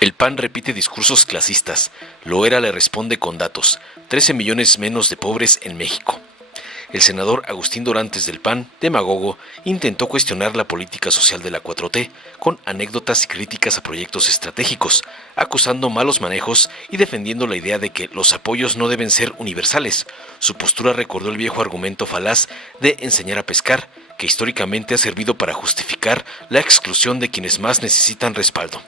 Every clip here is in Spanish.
El PAN repite discursos clasistas. Loera le responde con datos. 13 millones menos de pobres en México. El senador Agustín Dorantes del PAN, demagogo, intentó cuestionar la política social de la 4T con anécdotas y críticas a proyectos estratégicos, acusando malos manejos y defendiendo la idea de que los apoyos no deben ser universales. Su postura recordó el viejo argumento falaz de enseñar a pescar, que históricamente ha servido para justificar la exclusión de quienes más necesitan respaldo.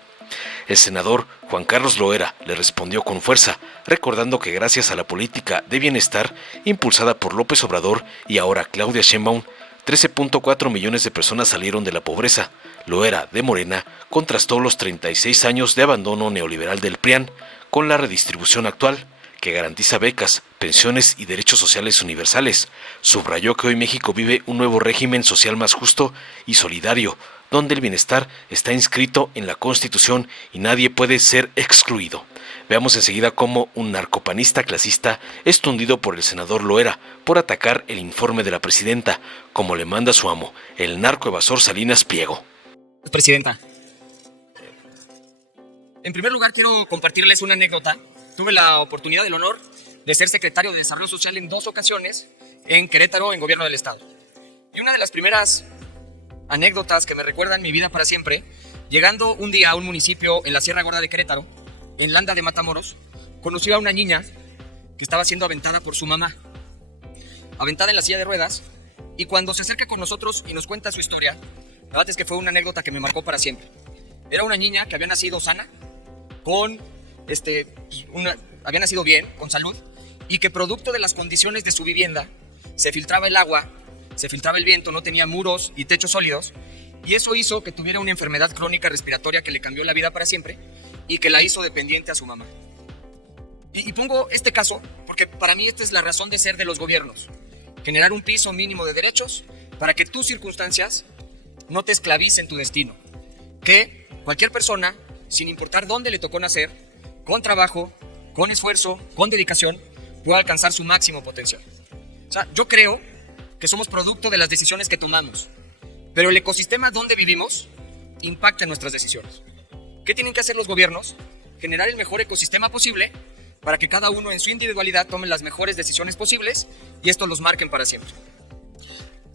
El senador Juan Carlos Loera le respondió con fuerza, recordando que gracias a la política de bienestar impulsada por López Obrador y ahora Claudia Sheinbaum, 13.4 millones de personas salieron de la pobreza. Loera, de Morena, contrastó los 36 años de abandono neoliberal del PRIAN con la redistribución actual, que garantiza becas, pensiones y derechos sociales universales. Subrayó que hoy México vive un nuevo régimen social más justo y solidario, donde el bienestar está inscrito en la Constitución y nadie puede ser excluido. Veamos enseguida cómo un narcopanista clasista es tundido por el senador Loera por atacar el informe de la presidenta, como le manda su amo, el narcoevasor Salinas Pliego. Presidenta, en primer lugar quiero compartirles una anécdota. Tuve la oportunidad, el honor, de ser secretario de Desarrollo Social en 2 ocasiones en Querétaro, en Gobierno del Estado. Y una de las primeras anécdotas que me recuerdan mi vida para siempre, llegando un día a un municipio en la Sierra Gorda de Querétaro, en Landa de Matamoros, conocí a una niña que estaba siendo aventada por su mamá, aventada en la silla de ruedas, y cuando se acerca con nosotros y nos cuenta su historia, la verdad es que fue una anécdota que me marcó para siempre. Era una niña que había nacido sana, había nacido bien, con salud, y que producto de las condiciones de su vivienda, se filtraba el agua, se filtraba el viento, no tenía muros y techos sólidos, y eso hizo que tuviera una enfermedad crónica respiratoria que le cambió la vida para siempre y que la hizo dependiente a su mamá. Y pongo este caso porque para mí esta es la razón de ser de los gobiernos: generar un piso mínimo de derechos para que tus circunstancias no te esclavicen tu destino, que cualquier persona, sin importar dónde le tocó nacer, con trabajo, con esfuerzo, con dedicación, pueda alcanzar su máximo potencial. O sea, yo creo que somos producto de las decisiones que tomamos, pero el ecosistema donde vivimos impacta en nuestras decisiones. ¿Qué tienen que hacer los gobiernos? Generar el mejor ecosistema posible para que cada uno en su individualidad tome las mejores decisiones posibles y esto los marquen para siempre.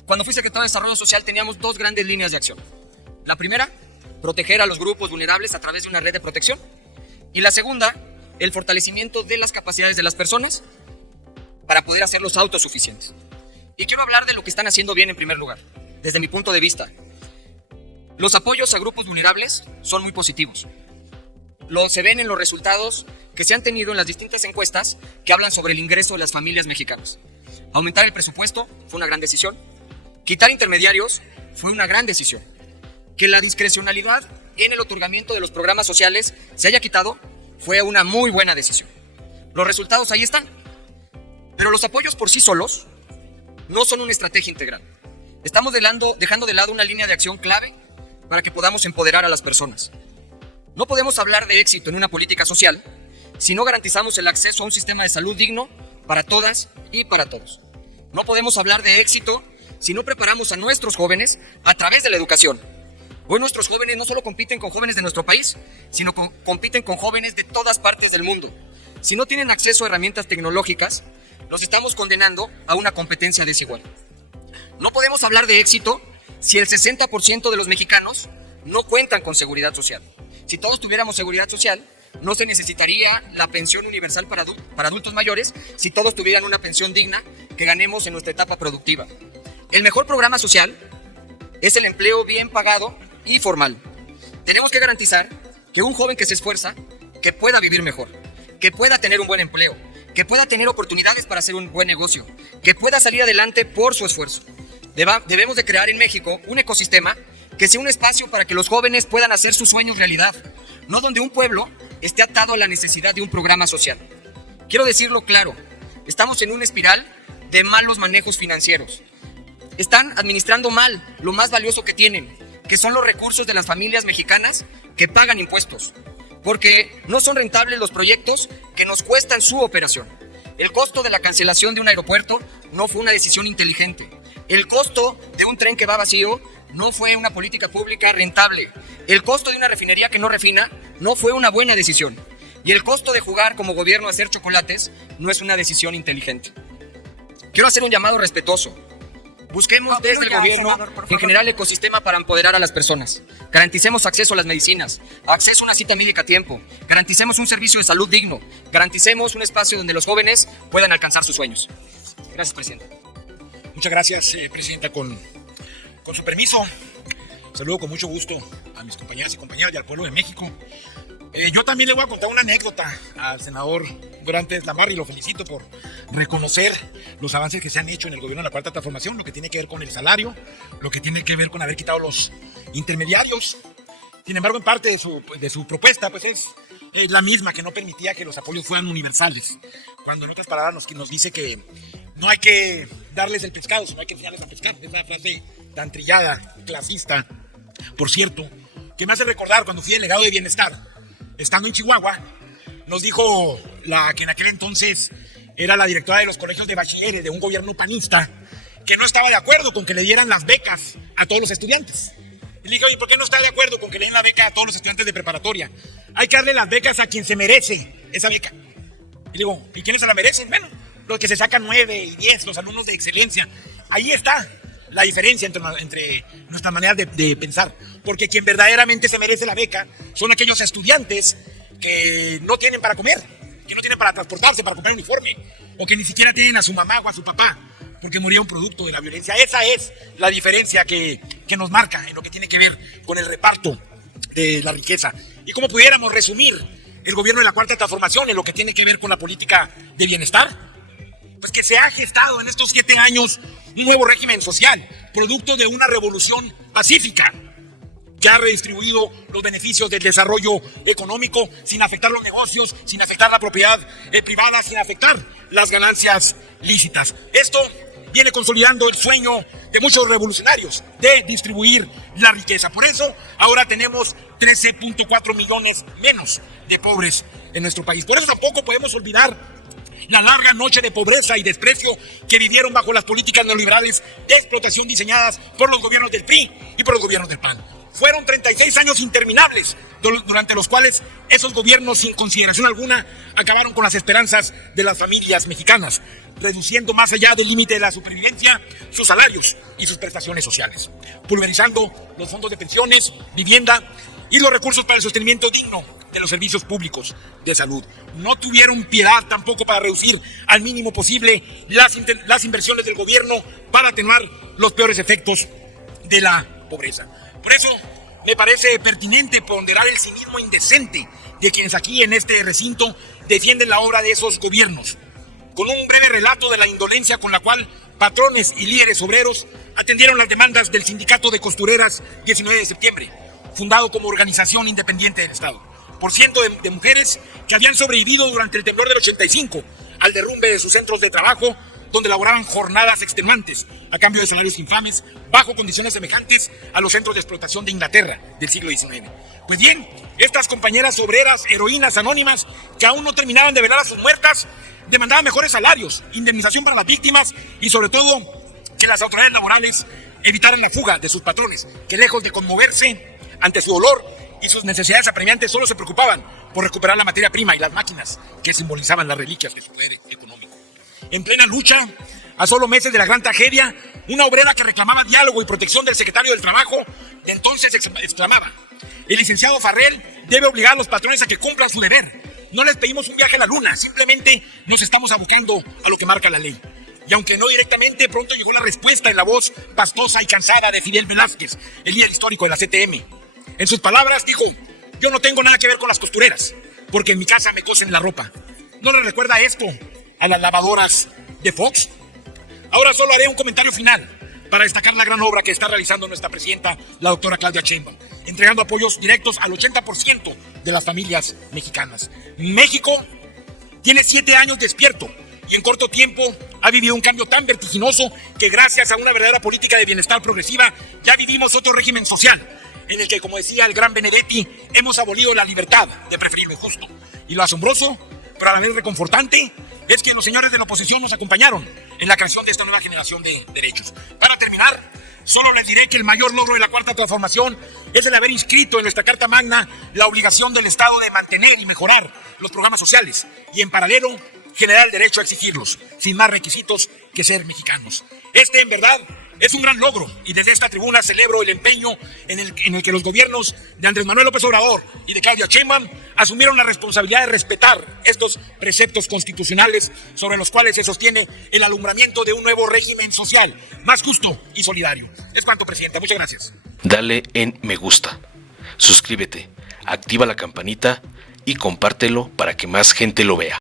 Cuando fui secretario de Desarrollo Social teníamos 2 grandes líneas de acción. La primera, proteger a los grupos vulnerables a través de una red de protección. Y la segunda, el fortalecimiento de las capacidades de las personas para poder hacerlos autosuficientes. Y quiero hablar de lo que están haciendo bien en primer lugar, desde mi punto de vista. Los apoyos a grupos vulnerables son muy positivos. Se ven en los resultados que se han tenido en las distintas encuestas que hablan sobre el ingreso de las familias mexicanas. Aumentar el presupuesto fue una gran decisión. Quitar intermediarios fue una gran decisión. Que la discrecionalidad en el otorgamiento de los programas sociales se haya quitado fue una muy buena decisión. Los resultados ahí están. Pero los apoyos por sí solos no son una estrategia integral. Estamos dejando de lado una línea de acción clave para que podamos empoderar a las personas. No podemos hablar de éxito en una política social si no garantizamos el acceso a un sistema de salud digno para todas y para todos. No podemos hablar de éxito si no preparamos a nuestros jóvenes a través de la educación. Hoy nuestros jóvenes no solo compiten con jóvenes de nuestro país, sino compiten con jóvenes de todas partes del mundo. Si no tienen acceso a herramientas tecnológicas, los estamos condenando a una competencia desigual. No podemos hablar de éxito si el 60% de los mexicanos no cuentan con seguridad social. Si todos tuviéramos seguridad social, no se necesitaría la pensión universal para adultos mayores si todos tuvieran una pensión digna que ganemos en nuestra etapa productiva. El mejor programa social es el empleo bien pagado y formal. Tenemos que garantizar que un joven que se esfuerza, que pueda vivir mejor, que pueda tener un buen empleo, que pueda tener oportunidades para hacer un buen negocio, que pueda salir adelante por su esfuerzo. Debemos de crear en México un ecosistema que sea un espacio para que los jóvenes puedan hacer sus sueños realidad, no donde un pueblo esté atado a la necesidad de un programa social. Quiero decirlo claro, estamos en una espiral de malos manejos financieros. Están administrando mal lo más valioso que tienen, que son los recursos de las familias mexicanas que pagan impuestos, porque no son rentables los proyectos que nos cuestan su operación. El costo de la cancelación de un aeropuerto no fue una decisión inteligente. El costo de un tren que va vacío no fue una política pública rentable. El costo de una refinería que no refina no fue una buena decisión. Y el costo de jugar como gobierno a hacer chocolates no es una decisión inteligente. Quiero hacer un llamado respetuoso. Busquemos desde el gobierno en general el ecosistema para empoderar a las personas. Garanticemos acceso a las medicinas, acceso a una cita médica a tiempo, garanticemos un servicio de salud digno, garanticemos un espacio donde los jóvenes puedan alcanzar sus sueños. Gracias, Presidenta. Muchas gracias, Presidenta. Con su permiso, saludo con mucho gusto a mis compañeras y compañeros y al pueblo de México. Yo también le voy a contar una anécdota al senador Durantes Lamarra y lo felicito por reconocer los avances que se han hecho en el gobierno de la Cuarta Transformación, lo que tiene que ver con el salario, lo que tiene que ver con haber quitado los intermediarios. Sin embargo, en parte de su propuesta pues es la misma, que no permitía que los apoyos fueran universales. Cuando en otras palabras nos dice que no hay que darles el pescado, sino hay que enseñarles a pescar. Es una frase tan trillada, clasista, por cierto, que me hace recordar cuando fui delegado de Bienestar. Estando en Chihuahua, nos dijo la que en aquel entonces era la directora de los colegios de bachilleres de un gobierno panista, que no estaba de acuerdo con que le dieran las becas a todos los estudiantes. Y le dije, oye, ¿por qué no está de acuerdo con que le den la beca a todos los estudiantes de preparatoria? Hay que darle las becas a quien se merece esa beca. Y le digo, ¿y quiénes se la merecen? Bueno, los que se sacan 9 y 10, los alumnos de excelencia. Ahí está la diferencia entre nuestras maneras de pensar, porque quien verdaderamente se merece la beca son aquellos estudiantes que no tienen para comer, que no tienen para transportarse, para comprar uniforme, o que ni siquiera tienen a su mamá o a su papá, porque moría un producto de la violencia. Esa es la diferencia que nos marca en lo que tiene que ver con el reparto de la riqueza. Y como pudiéramos resumir el gobierno de la Cuarta Transformación en lo que tiene que ver con la política de bienestar, pues que se ha gestado en estos 7 años un nuevo régimen social, producto de una revolución pacífica, que ha redistribuido los beneficios del desarrollo económico sin afectar los negocios, sin afectar la propiedad privada, sin afectar las ganancias lícitas. Esto viene consolidando el sueño de muchos revolucionarios de distribuir la riqueza. Por eso ahora tenemos 13.4 millones menos de pobres en nuestro país. Por eso tampoco podemos olvidar la larga noche de pobreza y desprecio que vivieron bajo las políticas neoliberales de explotación diseñadas por los gobiernos del PRI y por los gobiernos del PAN. Fueron 36 años interminables durante los cuales esos gobiernos, sin consideración alguna, acabaron con las esperanzas de las familias mexicanas, reduciendo más allá del límite de la supervivencia sus salarios y sus prestaciones sociales, pulverizando los fondos de pensiones, vivienda y los recursos para el sostenimiento digno de los servicios públicos de salud. No tuvieron piedad tampoco para reducir al mínimo posible las inversiones del gobierno para atenuar los peores efectos de la pobreza. Por eso me parece pertinente ponderar el cinismo indecente de quienes aquí en este recinto defienden la obra de esos gobiernos, con un breve relato de la indolencia con la cual patrones y líderes obreros atendieron las demandas del Sindicato de Costureras 19 de septiembre, fundado como organización independiente del Estado, por cientos de mujeres que habían sobrevivido durante el temblor del 85 al derrumbe de sus centros de trabajo, donde laboraban jornadas extenuantes a cambio de salarios infames, bajo condiciones semejantes a los centros de explotación de Inglaterra del siglo XIX. Pues bien, estas compañeras obreras, heroínas anónimas, que aún no terminaban de velar a sus muertas, demandaban mejores salarios, indemnización para las víctimas y sobre todo que las autoridades laborales evitaran la fuga de sus patrones, que lejos de conmoverse ante su dolor y sus necesidades apremiantes, solo se preocupaban por recuperar la materia prima y las máquinas que simbolizaban las reliquias de su poder económico. En plena lucha, a solo meses de la gran tragedia, una obrera que reclamaba diálogo y protección del secretario del Trabajo de entonces exclamaba: el licenciado Farrell debe obligar a los patrones a que cumplan su deber. No les pedimos un viaje a la luna, simplemente nos estamos abocando a lo que marca la ley. Y aunque no directamente, pronto llegó la respuesta en la voz pastosa y cansada de Fidel Velázquez, el líder histórico de la CTM. En sus palabras dijo: yo no tengo nada que ver con las costureras, porque en mi casa me cosen la ropa. ¿No le recuerda esto a las lavadoras de Fox? Ahora solo haré un comentario final para destacar la gran obra que está realizando nuestra presidenta, la doctora Claudia Sheinbaum, entregando apoyos directos al 80% de las familias mexicanas. México tiene 7 años despierto y en corto tiempo ha vivido un cambio tan vertiginoso que gracias a una verdadera política de bienestar progresiva ya vivimos otro régimen social en el que, como decía el gran Benedetti, hemos abolido la libertad de preferir lo justo. Y lo asombroso, pero a la vez reconfortante, es que los señores de la oposición nos acompañaron en la creación de esta nueva generación de derechos. Para terminar, solo les diré que el mayor logro de la Cuarta Transformación es el haber inscrito en nuestra Carta Magna la obligación del Estado de mantener y mejorar los programas sociales y, en paralelo, generar el derecho a exigirlos, sin más requisitos que ser mexicanos. Este, en verdad, es un gran logro y desde esta tribuna celebro el empeño en el que los gobiernos de Andrés Manuel López Obrador y de Claudia Sheinbaum asumieron la responsabilidad de respetar estos preceptos constitucionales sobre los cuales se sostiene el alumbramiento de un nuevo régimen social más justo y solidario. Es cuanto, Presidenta. Muchas gracias. Dale en me gusta, suscríbete, activa la campanita y compártelo para que más gente lo vea.